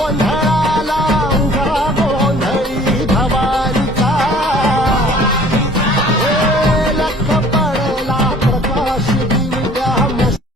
one hand.